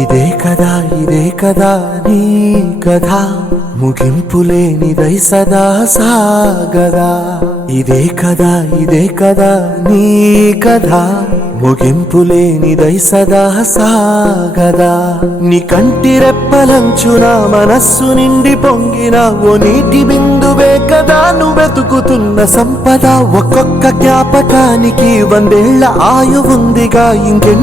ఇదే కదా నీ కథ ముగింపులేనిదై సదా సాగదా. ఇదే కదా నీ కథ ముగింపులేనిదై సదా సాగదా. నీ కంటి రెప్పలంచున మనస్సు నిండి పొంగిన ఓ నీటి బిందువే కదా నువ్వెతుకుతున్న సంపద. ఒక్కొక్క జ్ఞాపకానికి 100 ఏళ్ల ఆయువుందిగా. ఇంకెన్ని